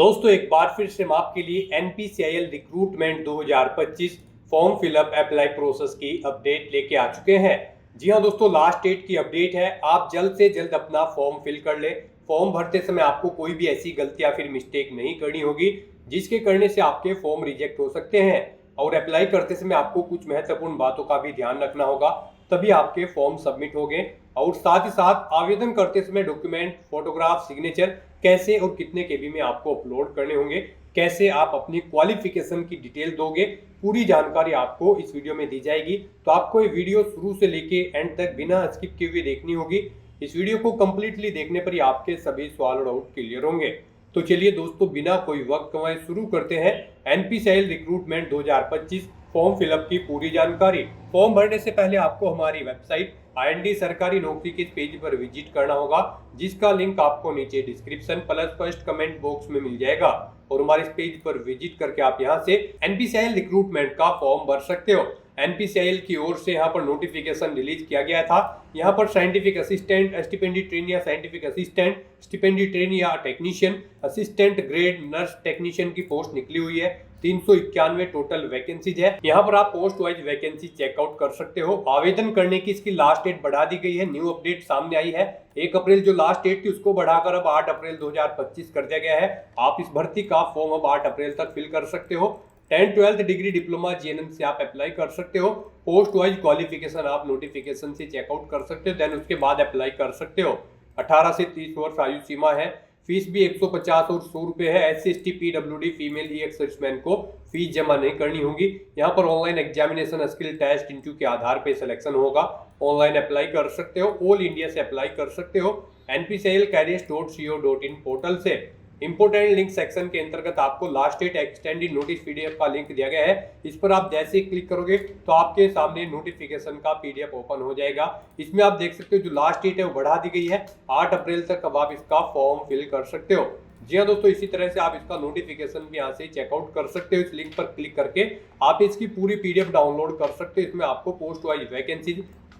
दोस्तों एक बार फिर से हम आपके लिए NPCIL recruitment 2025 form fill up apply process की अपडेट लेके आ चुके हैं। जी हाँ दोस्तों, लास्ट डेट की अपडेट है। आप जल्द से जल्द अपना फॉर्म फिल कर ले। फॉर्म भरते समय आपको कोई भी ऐसी गलती या फिर मिस्टेक नहीं करनी होगी जिसके करने से आपके फॉर्म रिजेक्ट हो सकते हैं। और अप्लाई करते समय आपको कुछ महत्वपूर्ण बातों का भी ध्यान रखना होगा, तभी आपके फॉर्म सबमिट होंगे। और साथ ही साथ आवेदन करते समय डॉक्यूमेंट, फोटोग्राफ, सिग्नेचर कैसे और कितने केबी में आपको अपलोड करने होंगे, कैसे आप अपनी क्वालिफिकेशन की डिटेल दोगे, पूरी जानकारी आपको इस वीडियो में दी जाएगी। तो आपको ये वीडियो शुरू से लेके एंड तक बिना स्किप किए हुए देखनी होगी। इस वीडियो को कंप्लीटली देखने पर ही आपके सभी सवाल और डाउट क्लियर होंगे। तो चलिए दोस्तों, बिना कोई वक्त गंवाए शुरू करते हैं NPCIL रिक्रूटमेंट 2025 फॉर्म फिलअप की पूरी जानकारी। फॉर्म भरने से पहले आपको हमारी वेबसाइट IND सरकारी नौकरी के पेज पर विजिट करना होगा, जिसका लिंक आपको नीचे description plus first comment box में मिल जाएगा। और हमारे इस पेज पर विजिट करके आप यहां से NPCIL रिक्रूटमेंट का फॉर्म भर सकते हो। NPCIL की ओर से यहाँ पर नोटिफिकेशन रिलीज किया गया था। यहाँ पर साइंटिफिक असिस्टेंट, स्टिपेंडी ट्रेन या साइंटिफिक असिस्टेंट, स्टिपेंडी ट्रेन या technician, assistant grade nurse technician की पोस्ट निकली हुई है। 391 टोटल वैकेंसीज है। यहाँ पर आप पोस्ट वाइज वैकेंसी चेकआउट कर सकते हो। आवेदन करने की इसकी लास्ट डेट बढ़ा दी गई है। न्यू अपडेट सामने आई है। 1 अप्रैल जो लास्ट डेट थी उसको बढ़ाकर अब 8 अप्रैल 2025 कर दिया गया है। आप इस भर्ती का फॉर्म अब 8 अप्रैल तक फिल कर सकते हो। 10th-12th डिग्री डिप्लोमा GNM से आप अप्लाई कर सकते हो। पोस्ट वाइज क्वालिफिकेशन आप नोटिफिकेशन से चेकआउट कर सकते हो, देन उसके बाद अप्लाई कर सकते हो। 18 से 30 वर्ष आयु सीमा है। फीस भी 150 और 100 रुपए है। SC/ST PWD female EX serviceman को फीस जमा नहीं करनी होगी। यहाँ पर online examination, skill test, interview के आधार पे सिलेक्शन होगा। ऑनलाइन अप्लाई कर सकते हो। ऑल इंडिया से अप्लाई कर सकते हो NPCIL-careers.co.in पोर्टल से। इंपोर्टेंट लिंक सेक्शन के अंतर्गत आपको last date extended notice PDF का लिंक दिया गया है। इस पर आप जैसे ही क्लिक करोगे तो आपके सामने नोटिफिकेशन का PDF ओपन हो जाएगा। इसमें आप देख सकते हो जो लास्ट डेट है वो बढ़ा दी गई है 8 अप्रैल तक। अब आप इसका फॉर्म फिल कर सकते हो। जी हाँ दोस्तों, इसी तरह से आप इसका नोटिफिकेशन भी यहाँ से चेकआउट कर सकते हो। इस लिंक पर क्लिक करके आप इसकी पूरी PDF डाउनलोड कर सकते हो। इसमें आपको post wise vacancy,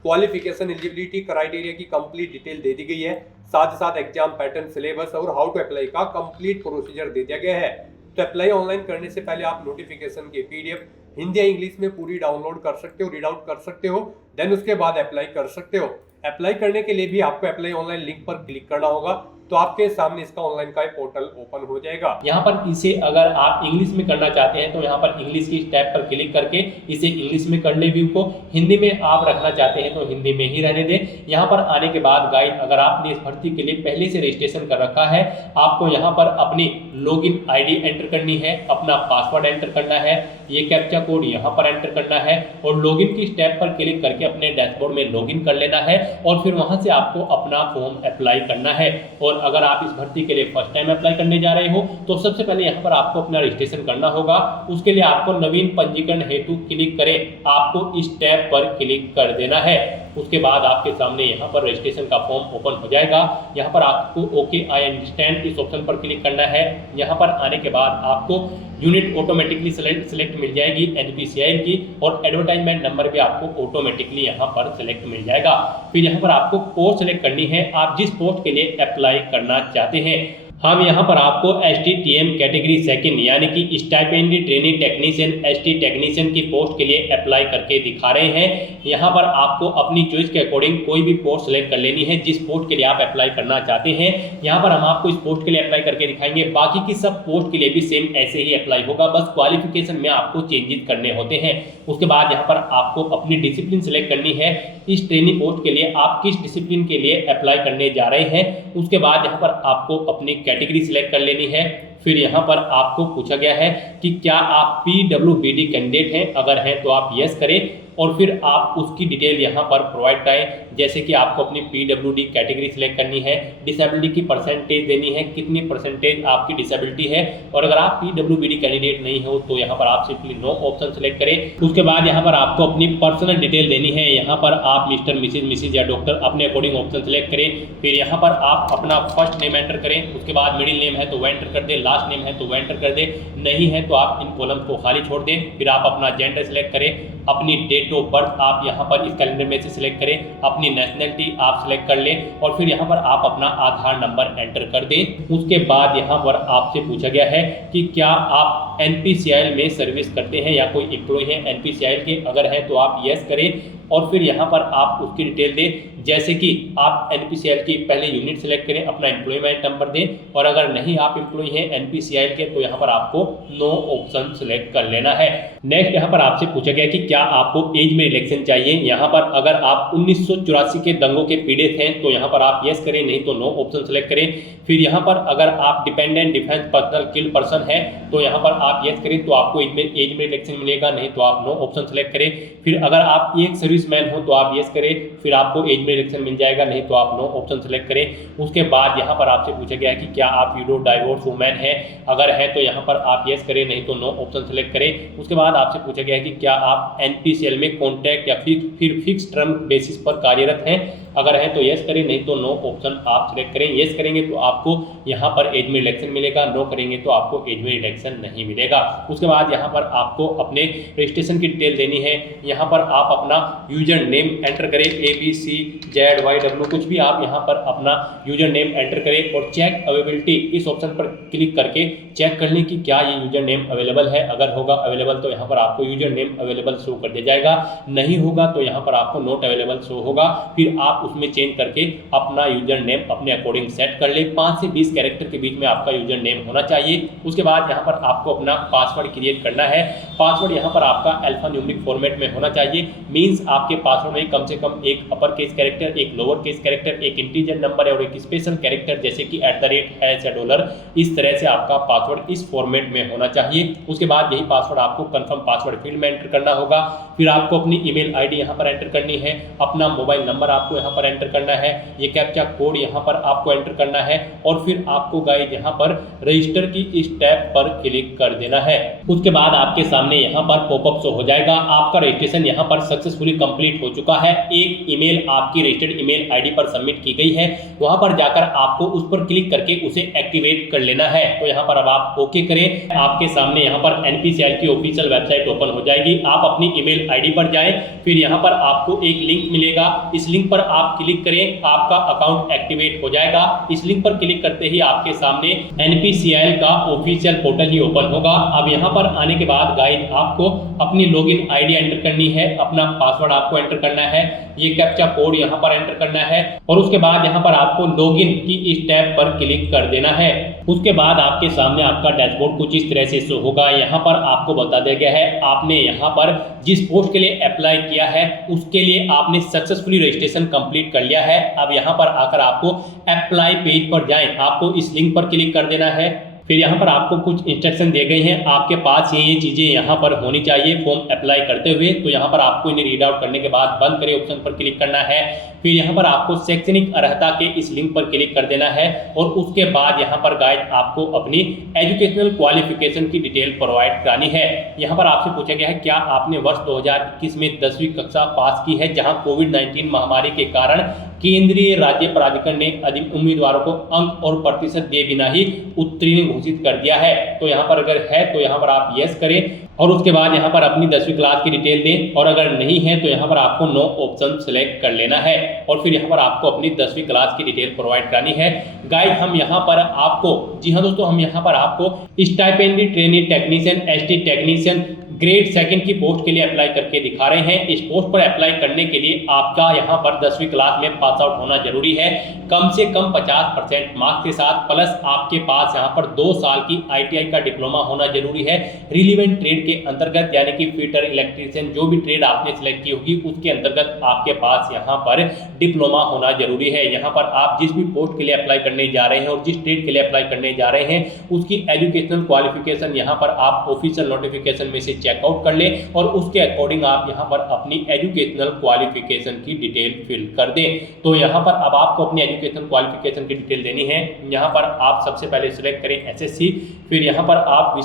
qualification, eligibility criteria की कंप्लीट डिटेल दे दी गई है। साथ ही साथ एग्जाम पैटर्न, सिलेबस और हाउ टू अप्लाई का कंप्लीट प्रोसीजर दे दिया गया है। तो अप्लाई ऑनलाइन करने से पहले आप नोटिफिकेशन की PDF हिंदी या इंग्लिश में पूरी डाउनलोड कर सकते हो, रीड आउट कर सकते हो, देन उसके बाद अप्लाई कर सकते हो। अप्लाई करने के लिए भी आपको अप्लाई ऑनलाइन लिंक पर क्लिक करना होगा, तो आपके सामने इसका ऑनलाइन का पोर्टल ओपन हो जाएगा। यहाँ पर इसे अगर आप इंग्लिश में करना चाहते हैं तो यहाँ पर इंग्लिश की टैब पर क्लिक करके इसे इंग्लिश में कर ले व्यू को। हिंदी में आप रखना चाहते हैं तो हिंदी में ही रहने दें। यहाँ पर आने के बाद गाइड, अगर आपने इस भर्ती के लिए पहले से रजिस्ट्रेशन कर रखा है, आपको यहाँ पर अपनी लॉगिन ID एंटर करनी है, अपना पासवर्ड एंटर करना है, ये कैप्चा कोड यहाँ पर एंटर करना है और लॉगिन की टैब पर क्लिक करके अपने डैशबोर्ड में लॉगिन कर लेना है और फिर वहाँ से आपको अपना फॉर्म अप्लाई करना है। और अगर आप इस भर्ती के लिए फर्स्ट टाइम अप्लाई करने जा रहे हो तो सबसे पहले यहाँ पर आपको अपना रजिस्ट्रेशन करना होगा। उसके लिए आपको नवीन पंजीकरण हेतु क्लिक करें, आपको इस टैब पर क्लिक कर देना है। उसके बाद आपके सामने यहाँ पर रजिस्ट्रेशन का फॉर्म ओपन हो जाएगा। यहाँ पर आपको ओके आई अंडरस्टैंड इस ऑप्शन पर क्लिक करना है। यहाँ पर आने के बाद आपको यूनिट ऑटोमेटिकली सिलेक्ट मिल जाएगी NPCIL की और एडवर्टाइजमेंट नंबर भी आपको ऑटोमेटिकली यहाँ पर सिलेक्ट मिल जाएगा। फिर यहाँ पर आपको पोस्ट सिलेक्ट करनी है, आप जिस पोस्ट के लिए अप्लाई करना चाहते हैं। हम यहाँ पर आपको STTM कैटेगरी सेकंड यानी कि स्टाइपेंडी ट्रेनिंग टेक्नीशियन ST टेक्नीशियन की पोस्ट के लिए अप्लाई करके दिखा रहे हैं। यहाँ पर आपको अपनी चॉइस के अकॉर्डिंग कोई भी पोस्ट सेलेक्ट कर लेनी है जिस पोस्ट के लिए आप अप्लाई करना चाहते हैं। यहाँ पर हम आपको इस पोस्ट के लिए अप्लाई करके दिखाएंगे। बाकी की सब पोस्ट के लिए भी सेम ऐसे ही अप्लाई होगा, बस क्वालिफिकेशन में आपको चेंजेस करने होते हैं। उसके बाद यहाँ पर आपको अपनी डिसिप्लिन सेलेक्ट करनी है। इस ट्रेनिंग पोस्ट के लिए आप किस डिसिप्लिन के लिए अप्लाई करने जा रहे हैं। उसके बाद यहाँ पर आपको अपनी कैटेगरी सिलेक्ट कर लेनी है। फिर यहाँ पर आपको पूछा गया है कि क्या आप PWBD कैंडिडेट हैं, अगर हैं तो आप यस करें और फिर आप उसकी डिटेल यहाँ पर प्रोवाइड करें। जैसे कि आपको अपनी PWD कैटेगरी सिलेक्ट करनी है, डिसेबिलिटी की परसेंटेज देनी है, कितनी परसेंटेज आपकी डिसेबिलिटी है। और अगर आप PWBD कैंडिडेट नहीं हो तो यहाँ पर आप सिंपली नो ऑप्शन सेलेक्ट करें। उसके बाद यहाँ पर आपको अपनी पर्सनल डिटेल देनी है। यहाँ पर आप मिस्टर, मिसिज या डॉक्टर अपने अकॉर्डिंग ऑप्शन सेलेक्ट करें। फिर यहाँ पर आप अपना फर्स्ट नेम एंटर करें। उसके बाद मिडिल नेम है तो वो एंटर कर दें, लास्ट नेम है तो वो एंटर कर दें, नहीं है तो आप इन कॉलम को खाली छोड़ दें। फिर आप अपना जेंडर सेलेक्ट करें, अपनी डेट ऑफ बर्थ आप यहाँ पर इस कैलेंडर में से सिलेक्ट करें, अपनी अपनी नेशनलिटी आप सिलेक्ट कर लें और फिर यहाँ पर आप अपना आधार नंबर एंटर कर दें। उसके बाद यहाँ पर आपसे पूछा गया है कि क्या आप NPCIL में सर्विस करते हैं या कोई एम्प्लॉय है NPCIL के, अगर है तो आप यस करें और फिर यहाँ पर आप उसकी डिटेल दें। जैसे कि आप NPCIL की पहले यूनिट सेलेक्ट करें, अपना एम्प्लॉयमेंट नंबर दें और अगर नहीं आप एम्प्लॉय हैं NPCIL के तो यहाँ पर आपको नो ऑप्शन सेलेक्ट कर लेना है। नेक्स्ट यहाँ पर आपसे पूछा गया कि क्या आपको एज में रिलैक्सेशन चाहिए। यहाँ पर अगर आप 1984 के दंगों के पीड़ित हैं तो यहाँ पर आप यस करें, नहीं तो नो ऑप्शन सेलेक्ट करें। फिर यहाँ पर अगर आप डिपेंडेंट डिफेंस पर्सनल किल पर्सन है तो यहाँ पर आप यस करें तो आपको एज में रिलैक्सेशन मिलेगा, नहीं तो आप नो ऑप्शन सेलेक्ट करें। फिर अगर आप एक सर्विसमैन हो तो आप यस करें, फिर आपको एज में रिलैक्सेशन मिल जाएगा, नहीं तो आप नो ऑप्शन सेलेक्ट करें। उसके बाद यहाँ पर आपसे पूछा गया है कि क्या आप विडो डाइवोर्स वुमेन है, अगर है तो यहाँ पर आप यस करें, नहीं तो नो ऑप्शन सेलेक्ट करें। उसके बाद आपसे पूछा गया है कि क्या आप NPCIL में कॉन्ट्रैक्ट या फिर फिक्स टर्म बेसिस पर कार्यरत हैं, अगर है तो यस करें, नहीं तो नो ऑप्शन आप सिलेक्ट करें। यस करेंगे तो आपको यहाँ पर एज में रिलैक्सेशन मिलेगा, नो करेंगे तो आपको एज में रिलैक्सेशन नहीं मिलेगा। उसके बाद यहाँ पर आपको अपने रजिस्ट्रेशन की डिटेल देनी है। यहाँ पर आप अपना यूजर नेम एंटर करें, ABCZYW कुछ भी आप यहाँ पर अपना यूजर नेम एंटर करें और चेक अवेलेबिलिटी इस ऑप्शन पर क्लिक करके चेक कर लें कि क्या ये यूजर नेम अवेलेबल है। अगर होगा अवेलेबल तो यहाँ पर आपको यूजर नेम अवेलेबल शो कर दिया जाएगा, नहीं होगा तो यहाँ पर आपको नॉट अवेलेबल शो होगा। फिर आप उसमें चेंज करके अपना यूजर नेम अपने अकॉर्डिंग सेट कर ले। 5 से 20 कैरेक्टर के बीच में आपका यूजर नेम होना चाहिए। उसके बाद यहाँ पर आपको अपना पासवर्ड क्रिएट करना है। पासवर्ड यहाँ पर आपका अल्फान्यूमेरिक फॉर्मेट में होना चाहिए, मींस आपके पासवर्ड में कम से कम एक अपर केस कैरेक्टर, एक लोअर केस कैरेक्टर, एक इंटीजर नंबर और एक स्पेशल कैरेक्टर जैसे कि @ या डॉलर, इस तरह से आपका पासवर्ड इस फॉर्मेट में होना चाहिए। उसके बाद यही पासवर्ड आपको कंफर्म पासवर्ड फील्ड में एंटर करना होगा। फिर आपको अपनी ईमेल आईडी यहाँ पर एंटर करनी है, अपना मोबाइल नंबर आपको यहाँ पर एंटर करना है, ये कैप्चा कोड यहाँ पर आपको एंटर करना है और फिर आपको गाइस यहाँ पर रजिस्टर की इस टैब पर क्लिक कर देना है। उसके बाद आपके सामने यहाँ पर पॉपअप शो हो जाएगा, आपका रजिस्ट्रेशन यहाँ पर सक्सेसफुली कंप्लीट हो चुका है। एक ईमेल आपकी रजिस्टर्ड ईमेल आईडी पर सबमिट की गई है, वहां पर जाकर आपको उस पर क्लिक करके उसे एक्टिवेट कर लेना है। तो यहाँ पर अब आप ओके करें, आपके सामने यहाँ पर NPCIL की ऑफिशियल वेबसाइट ओपन हो जाएगी। आप अपनी ईमेल आईडी पर जाएं, फिर यहाँ पर आपको एक लिंक मिलेगा, इस लिंक पर आप क्लिक करें, आपका अकाउंट एक्टिवेट हो जाएगा। इस लिंक पर क्लिक करते ही आपके सामने NPCIL का ऑफिशियल पोर्टल ही ओपन होगा। अब यहाँ पर आने के बाद गाइड आपको अपनी लॉगिन आईडी एंटर करनी है, अपना पासवर्ड आपको एंटर करना है, ये कैप्चा कोड यहाँ पर एंटर करना है और उसके बाद यहाँ पर आपको लॉगिन की इस टैब पर क्लिक कर देना है। उसके बाद आपके सामने आपका डैशबोर्ड कुछ इस तरह से शो होगा। यहाँ पर आपको बता दिया गया है आपने यहाँ पर जिस पोस्ट के लिए अप्लाई किया है उसके लिए आपने सक्सेसफुली रजिस्ट्रेशन कंप्लीट कर लिया है। अब यहाँ पर आकर आपको अप्लाई पेज पर जाएं, आपको इस लिंक पर क्लिक कर देना है। फिर यहाँ पर आपको कुछ इंस्ट्रक्शन दिए गए हैं, आपके पास ये चीज़ें यहाँ पर होनी चाहिए फॉर्म अप्लाई करते हुए। तो यहाँ पर आपको इन्हें रीड आउट करने के बाद बंद करें ऑप्शन पर क्लिक करना है। फिर यहाँ पर आपको शैक्षणिक अर्हता के इस लिंक पर क्लिक कर देना है और उसके बाद यहाँ पर गाइड आपको अपनी एजुकेशनल क्वालिफिकेशन की डिटेल प्रोवाइड करानी है। यहाँ पर आपसे पूछा गया है क्या आपने वर्ष 2021 में 10वीं कक्षा पास की है, जहाँ कोविड-19 महामारी के कारण केंद्रीय राज्य प्राधिकरण ने अधिक उम्मीदवारों को अंक और प्रतिशत दिए बिना ही उत्तीर्ण घोषित कर दिया है। तो यहाँ पर अगर है तो यहाँ पर आप यस करें और उसके बाद यहाँ पर अपनी 10वीं क्लास की डिटेल दें और अगर नहीं है तो यहाँ पर आपको नो ऑप्शन सेलेक्ट कर लेना है और फिर यहाँ पर आपको अपनी 10वीं क्लास की डिटेल प्रोवाइड करानी है। गाइड हम यहाँ पर आपको, जी हाँ दोस्तों, हम यहाँ पर आपको stipendiary trainee technician ST technician grade 2 की पोस्ट के लिए अप्लाई करके दिखा रहे हैं। इस पोस्ट पर अप्लाई करने के लिए आपका यहाँ पर 10वीं क्लास में पास आउट होना जरूरी है, कम से कम 50% मार्क्स के साथ, प्लस आपके पास यहाँ पर 2 साल की ITI का डिप्लोमा होना जरूरी है रिलीवेंट ट्रेड के अंतर्गत, यानी कि फिटर, इलेक्ट्रीशियन, जो भी ट्रेड आपने सिलेक्ट की होगी उसके अंतर्गत आपके पास यहाँ पर डिप्लोमा होना जरूरी है। यहाँ पर आप जिस भी पोस्ट के लिए अप्लाई करने जा रहे हैं और जिस ट्रेड के लिए अप्लाई करने जा रहे हैं उसकी एजुकेशनल क्वालिफिकेशन यहाँ पर आप ऑफिशियल नोटिफिकेशन में से चेकआउट कर लें और उसके अकॉर्डिंग आप यहाँ पर अपनी एजुकेशनल क्वालिफिकेशन की डिटेल फिल कर दें। तो यहाँ पर अब आपको अपनी एजुकेशनल क्वालिफिकेशन की डिटेल देनी है। यहाँ पर आप सबसे पहले सिलेक्ट करें SSC, फिर यहाँ पर आप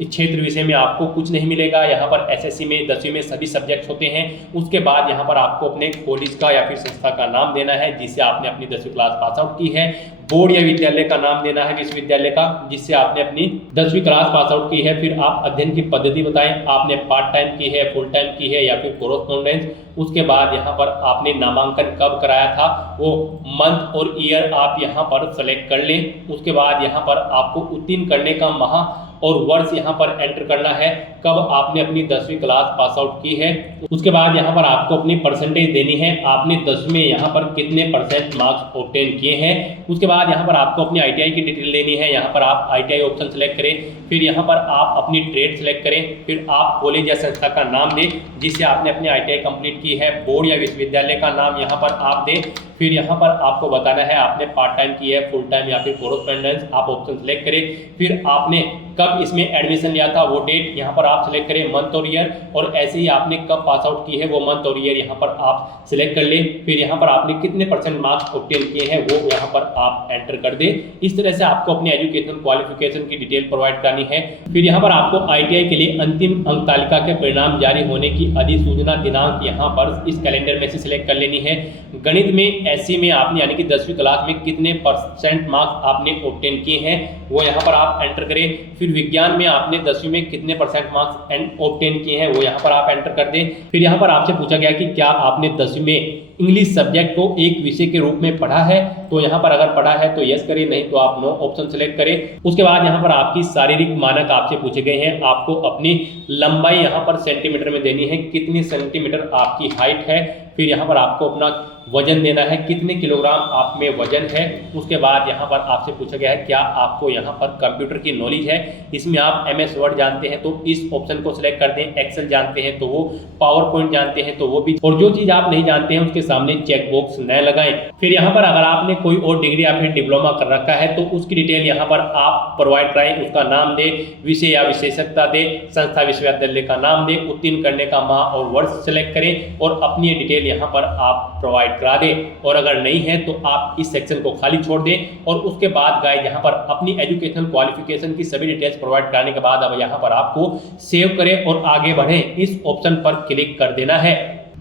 क्षेत्र विषय में आपको कुछ नहीं मिलेगा। यहाँ पर SSC में 10वीं में सभी सब्जेक्ट होते हैं। उसके बाद यहाँ पर आपको अपने कॉलेज का या फिर संस्था का नाम देना है जिससे आपने अपनी 10वीं क्लास पास आउट की है। बोर्ड या विद्यालय का नाम देना है, विश्वविद्यालय का जिससे आपने अपनी 10वीं क्लास पास आउट की है। फिर आप अध्ययन की पद्धति बताएं, आपने पार्ट टाइम की है, फुल टाइम की है या फिर कोरोस्पोंडेंस। उसके बाद यहाँ पर आपने नामांकन कब कराया था, वो मंथ और ईयर आप यहाँ पर सेलेक्ट कर लें। उसके बाद यहाँ पर आपको उत्तीर्ण करने का माह और वर्ष यहाँ पर एंटर करना है, कब आपने अपनी 10वीं क्लास पास आउट की है। उसके बाद यहाँ पर आपको अपनी परसेंटेज देनी है, आपने 10वीं में यहाँ पर कितने % मार्क्स ऑब्टेन किए हैं। उसके बाद यहाँ पर आपको अपनी ITI की डिटेल देनी है, यहाँ पर आप ITI ऑप्शन सेलेक्ट करें। फिर यहाँ पर आप अपनी ट्रेड सेलेक्ट करें। फिर आप कॉलेज या संस्था का नाम दें जिससे आपने अपनी ITI कंप्लीट की है, बोर्ड या विश्वविद्यालय का नाम यहाँ पर आप दें। फिर यहाँ पर आपको बताना है आपने पार्ट टाइम की है, फुल टाइम या फिर कोरोस्पोंडेंस, आप ऑप्शन सेलेक्ट करें। फिर आपने कब इसमें एडमिशन लिया था वो डेट यहाँ पर आप सिलेक्ट करें, मंथ और ईयर, और ऐसे ही आपने कब पास आउट की है वो मंथ और ईयर यहाँ पर आप सिलेक्ट कर लें। फिर यहाँ पर आपने कितने % मार्क्स ऑब्टेन किए हैं वो यहाँ पर आप एंटर कर दें। इस तरह से आपको अपनी एजुकेशन क्वालिफिकेशन की डिटेल प्रोवाइड करनी है। फिर यहाँ पर आपको ITI के लिए अंतिम अंक तालिका के परिणाम जारी होने की अधिसूचना दिनांक यहाँ पर इस कैलेंडर में से सिलेक्ट कर लेनी है। गणित में SC में आपने यानी कि 10वीं क्लास में कितने % मार्क्स आपने ऑब्टेन किए हैं वो यहाँ पर आप एंटर करें। फिर विज्ञान में आपने 10वीं में कितने % मार्क्स ऑब्टेन किए हैं वो यहाँ पर आप एंटर कर दें। फिर यहाँ पर आपसे पूछा गया कि क्या आपने 10वीं में इंग्लिश सब्जेक्ट को एक विषय के रूप में पढ़ा है, तो यहाँ पर अगर पढ़ा है तो यस करें, नहीं तो आप नो ऑप्शन सेलेक्ट करें। उसके बाद यहाँ पर आपकी शारीरिक मानक आपसे पूछे गए हैं, आपको अपनी लंबाई यहाँ पर सेंटीमीटर में देनी है, कितनी सेंटीमीटर आपकी हाइट है। फिर यहाँ पर आपको अपना वजन देना है, कितने किलोग्राम आप में वजन है। उसके बाद यहाँ पर आपसे पूछा गया है क्या आपको यहाँ पर कंप्यूटर की नॉलेज है, इसमें आप MS वर्ड जानते हैं तो इस ऑप्शन को सिलेक्ट कर दें, एक्सेल जानते हैं तो वो, पावर पॉइंट जानते हैं तो वो भी, और जो चीज़ आप नहीं जानते हैं उसके सामने चेक बॉक्स न लगाएं। फिर यहाँ पर अगर आपने कोई और डिग्री या फिर डिप्लोमा कर रखा है तो उसकी डिटेल यहाँ पर आप प्रोवाइड कराएं, उसका नाम दे, विषय या विशेषज्ञता दे, संस्था विश्वविद्यालय का नाम दे, उत्तीर्ण करने का माह और वर्ष सेलेक्ट करें और अपनी डिटेल यहाँ पर आप प्रोवाइड करा दें। और अगर नहीं है तो आप इस सेक्शन को खाली छोड़ दें। और उसके बाद गाइस यहाँ पर अपनी एजुकेशनल क्वालिफिकेशन की सभी डिटेल्स प्रोवाइड कराने के बाद अब यहाँ पर आपको सेव करें और आगे बढ़ें, इस ऑप्शन पर क्लिक कर देना है।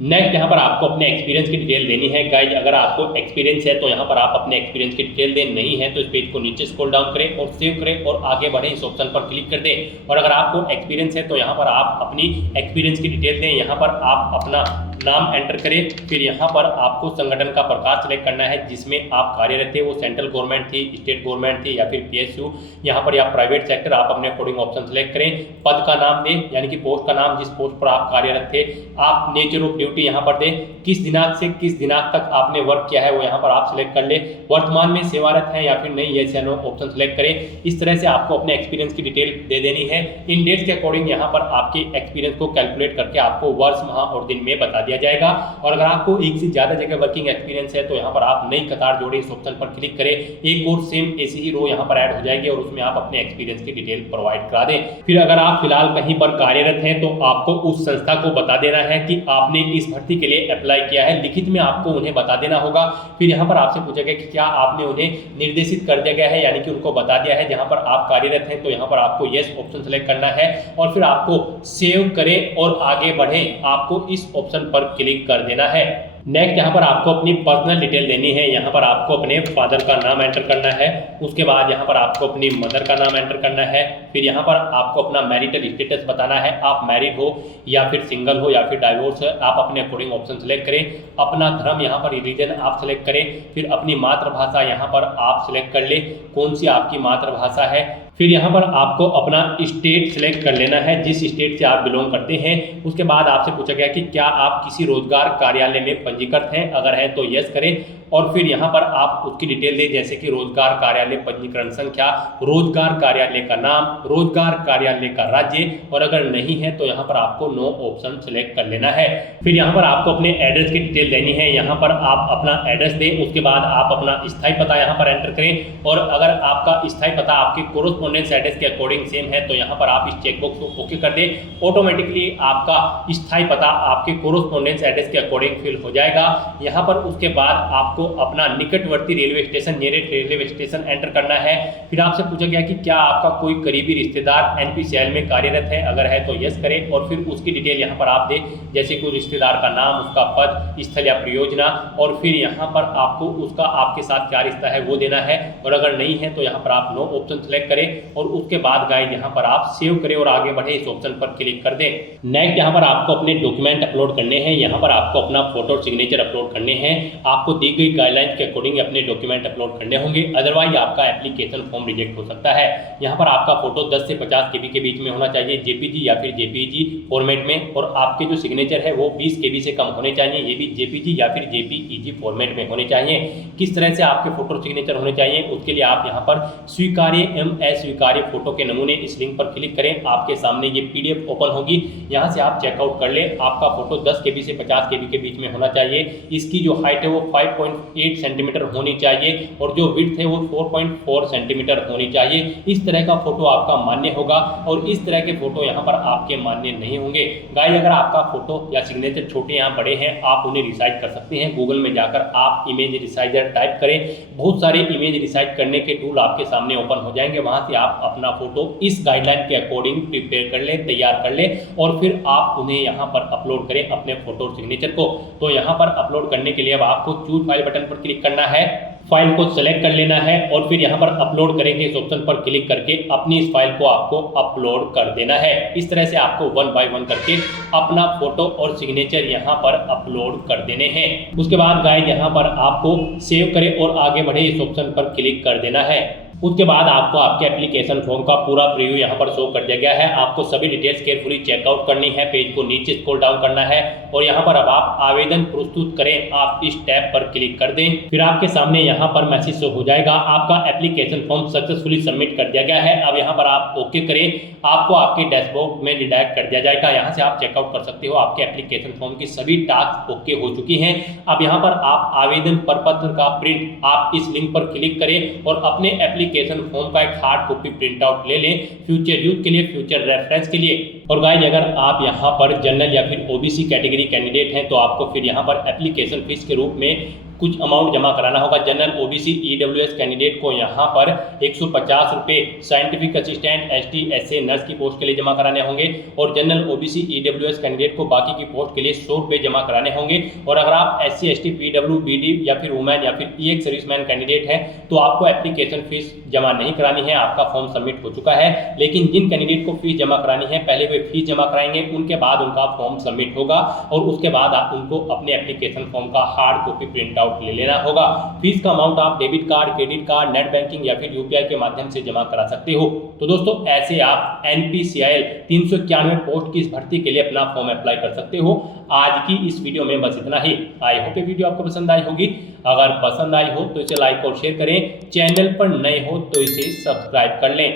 नेक्स्ट यहाँ पर आपको अपने एक्सपीरियंस की डिटेल देनी है। गाइज अगर आपको एक्सपीरियंस है तो यहाँ पर आप अपने एक्सपीरियंस की डिटेल दें, नहीं है तो इस पेज को नीचे स्क्रॉल डाउन करें और सेव करें और आगे बढ़ें, इस ऑप्शन पर क्लिक कर दें। और अगर आपको एक्सपीरियंस है तो यहाँ पर आप अपनी एक्सपीरियंस की डिटेल दें, यहाँ पर आप अपना नाम एंटर करें। फिर यहाँ पर आपको संगठन का प्रकार सेलेक्ट करना है जिसमें आप कार्यरत थे, वो सेंट्रल गवर्नमेंट थी, स्टेट गवर्नमेंट थी या फिर PSU, यहाँ पर या प्राइवेट सेक्टर, आप अपने अकॉर्डिंग ऑप्शन सेलेक्ट करें। पद का नाम दें यानी कि पोस्ट का नाम, जिस पोस्ट पर आप कार्यरत थे। आप नेचर ऑफ ड्यूटी यहाँ पर दें, किस दिनांक से किस दिनांक तक आपने वर्क किया है वो यहाँ पर आप सिलेक्ट कर ले। वर्तमान में सेवारत है या फिर नहीं, ये नो ऑप्शन सेलेक्ट करें। इस तरह से आपको अपने एक्सपीरियंस की डिटेल दे देनी है। इन डेट्स के अकॉर्डिंग यहाँ पर आपके एक्सपीरियंस को कैलकुलेट करके आपको वर्ष, माह और दिन में बता दिया जाएगा। और अगर आपको एक से ज्यादा जगह वर्किंग एक्सपीरियंस है तो यहाँ पर आप नई कतार जोड़े, इस ऑप्शन पर क्लिक करें। एक और सेम ऐसी ही रो यहाँ पर ऐड हो जाएगी और उसमें आप अपने एक्सपीरियंस की डिटेल प्रोवाइड करा दें। फिर अगर आप फिलहाल कहीं पर कार्यरत हैं तो आपको उस संस्था को बता देना है कि आपने इस भर्ती के लिए अप्लाई किया है, लिखित में आपको उन्हें बता देना होगा। फिर यहाँ पर आपसे पूछा गया कि क्या आपने उन्हें निर्देशित कर दिया गया है, यानी कि उनको बता दिया है जहाँ पर आप कार्यरत हैं, तो यहाँ पर आपको यस ऑप्शन सेलेक्ट करना है और फिर आपको सेव करें और आगे बढ़ें, आपको इस ऑप्शन पर क्लिक कर देना है। नेक्स्ट यहाँ पर आपको अपनी पर्सनल डिटेल देनी है। यहाँ पर आपको अपने फादर का नाम एंटर करना है, उसके बाद यहाँ पर आपको अपनी मदर का नाम एंटर करना है। फिर यहाँ पर आपको अपना मैरिटल स्टेटस बताना है, आप मैरिड हो या फिर सिंगल हो या फिर डाइवोर्स है, आप अपने अकॉर्डिंग ऑप्शन सेलेक्ट करें। अपना धर्म यहाँ पर रिलीजन आप सेलेक्ट करें। फिर अपनी मातृभाषा यहाँ पर आप सिलेक्ट कर ले, कौन सी आपकी मातृभाषा है। फिर यहाँ पर आपको अपना स्टेट सिलेक्ट कर लेना है, जिस स्टेट से आप बिलोंग करते हैं। उसके बाद आपसे पूछा गया कि क्या आप किसी रोजगार कार्यालय में पंजीकृत हैं, अगर है तो यस करें और फिर यहाँ पर आप उसकी डिटेल दें, जैसे कि रोजगार कार्यालय पंजीकरण संख्या, रोजगार कार्यालय का नाम, रोजगार कार्यालय का राज्य, और अगर नहीं है तो यहाँ पर आपको नो ऑप्शन सिलेक्ट कर लेना है। फिर यहाँ पर आपको अपने एड्रेस की डिटेल देनी है, यहाँ पर आप अपना एड्रेस दें। उसके बाद आप अपना स्थायी पता यहाँ पर एंटर करें और अगर आपका स्थायी पता आपके कोरोस्पोंडेंस एड्रेस के अकॉर्डिंग सेम है तो यहाँ पर आप इस चेकबॉक्स को ओके कर दें। ऑटोमेटिकली आपका स्थायी पता आपके कोरोस्पोंडेंस एड्रेस के अकॉर्डिंग फिल हो जाएगा। यहाँ पर उसके बाद आपको आपको अपना निकटवर्ती railway station, nearest railway station enter करना है। फिर आपसे पूछा गया कि क्या आपका कोई करीबी रिश्तेदार NPCIL में कार्यरत है, अगर है तो यस करें और फिर उसकी डिटेल यहाँ पर आप दें, जैसे कोई रिश्तेदार का नाम, उसका पद, स्थल या परियोजना, और फिर यहाँ पर आपको उसका आपके साथ क्या रिश्ता है वो देना है। और अगर नहीं है तो यहाँ पर आप नो ऑप्शन सेलेक्ट करें और उसके बाद गाइस यहाँ पर आप सेव करें और आगे बढ़े इस ऑप्शन पर क्लिक कर दें। नेक्स्ट यहाँ पर आपको अपने डॉक्यूमेंट अपलोड करने हैं। यहाँ पर आपको अपना फोटो और सिग्नेचर अपलोड करने हैं। आपको दी गई गाइडलाइंस के अकॉर्डिंग अपने डॉक्यूमेंट अपलोड करने होंगे, अदरवाइज आपका एप्लीकेशन फॉर्म रिजेक्ट हो सकता है। यहाँ पर आपका फोटो 10 से 50 KB के बीच में होना चाहिए, JPG या फिर JPEG फॉर्मेट में, और आपके जो सिग्नेचर है वो 20 KB से कम होने चाहिए, ये भी JPG या फिर JPEG फॉर्मेट में होने चाहिए। किस तरह से आपके फोटो सिग्नेचर होने चाहिए उसके लिए आप यहाँ पर स्वीकार्य अस्वीकार्य फोटो के नमूने इस लिंक पर क्लिक करें। आपके सामने ये PDF ओपन होगी, यहाँ से आप चेकआउट कर लें। आपका फोटो 10 KB से 50 KB के बीच में होना चाहिए। इसकी जो हाइट है वो 5.8 सेंटीमीटर होनी चाहिए और जो विड्थ है वो 4.4 सेंटीमीटर होनी चाहिए। इस तरह का फोटो आपका मान्य होगा और इस तरह के फोटो यहाँ पर आपके मान्य नहीं होंगे। गाइस अगर आपका फोटो या सिग्नेचर छोटे यहाँ बड़े हैं, आप उन्हें रिसाइज कर सकते हैं। गूगल में जाकर आप इमेज रिसाइजर टाइप करें, बहुत सारे इमेज रिसाइज करने के टूल आपके सामने ओपन हो जाएंगे। वहां से आप अपना फोटो इस गाइडलाइन के अकॉर्डिंग प्रिपेयर कर लें, तैयार कर लें और फिर आप उन्हें यहाँ पर अपलोड करें अपने फोटो और सिग्नेचर को। तो यहाँ पर अपलोड करने के लिए अब आपको चूज फाइल बटन पर क्लिक करना है, फाइल को सेलेक्ट कर लेना है और फिर यहाँ पर अपलोड करेंगे इस ऑप्शन पर क्लिक करके अपनी इस फाइल को आपको अपलोड कर देना है। इस तरह से आपको 1 बाय 1 करके अपना फोटो और सिग्नेचर यहाँ पर अपलोड कर देने हैं। उसके बाद गाइस यहाँ पर आपको सेव करें और आगे बढ़े इस ऑप्शन पर क्लिक कर देना है। उसके बाद आपको आपके एप्लीकेशन फॉर्म का पूरा प्रीव्यू यहाँ पर शो कर दिया गया है। आपको सभी डिटेल्स केयरफुली चेकआउट करनी है, पेज को नीचे स्क्रॉल डाउन करना है और यहाँ पर अब आप आवेदन प्रस्तुत करें, आप इस टैब पर क्लिक कर दें। फिर आपके सामने यहाँ पर मैसेज शो हो जाएगा, आपका एप्लीकेशन फॉर्म सक्सेसफुली सबमिट कर दिया गया है। अब यहाँ पर आप ओके करें, आपको आपके डैशबोर्ड में रिडायरेक्ट कर दिया जाएगा। यहाँ से आप चेकआउट कर सकते हो, आपके एप्लीकेशन फॉर्म की सभी टास्क ओके हो चुकी हैं। अब यहाँ पर आप आवेदन प्रपत्र का प्रिंट आप इस लिंक पर क्लिक करें और अपने एप्लीकेशन फॉर्म का एक हार्ड कॉपी प्रिंट आउट ले लें, फ्यूचर यूज के लिए, फ्यूचर रेफरेंस के लिए। और गाइस अगर आप यहाँ पर जनरल या फिर OBC कैटेगरी कैंडिडेट हैं तो आपको फिर यहाँ पर एप्लीकेशन फीस के रूप में कुछ अमाउंट जमा कराना होगा। जनरल OBC EWS कैंडिडेट को यहाँ पर 150 रुपये, scientific assistant ST SA nurse की पोस्ट के लिए जमा कराने होंगे और जनरल OBC EWS कैंडिडेट को बाकी की पोस्ट के लिए 100 रुपये जमा कराने होंगे। और अगर आप SC ST PWBD या फिर वुमेन या फिर EX सर्विसमैन कैंडिडेट हैं तो आपको एप्लीकेशन फीस जमा नहीं करानी है, आपका फॉर्म सबमिट हो चुका है। लेकिन जिन कैंडिडेट को फीस जमा करानी है पहले वे फीस जमा कराएंगे, उनके बाद उनका फॉर्म सबमिट होगा और उसके बाद आप उनको अपने एप्लीकेशन फॉर्म का हार्ड कॉपी प्रिंट आउट ले लेना होगा। फीस का अमाउंट आप debit card, credit card, net banking या फिर UPI के माध्यम से जमा करा सकते हो। तो दोस्तों ऐसे आप NPCIL 391 पोस्ट की इस भर्ती के लिए अपना फॉर्म अप्लाई कर सकते हो। आज की इस वीडियो में बस इतना ही। आई होप ये वीडियो आपको पसंद आई होगी। अगर पसंद आई हो तो इसे लाइक और शेयर करें, चैनल पर नए हो तो इसे सब्सक्राइब कर लें।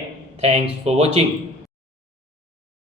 Thanks for watching.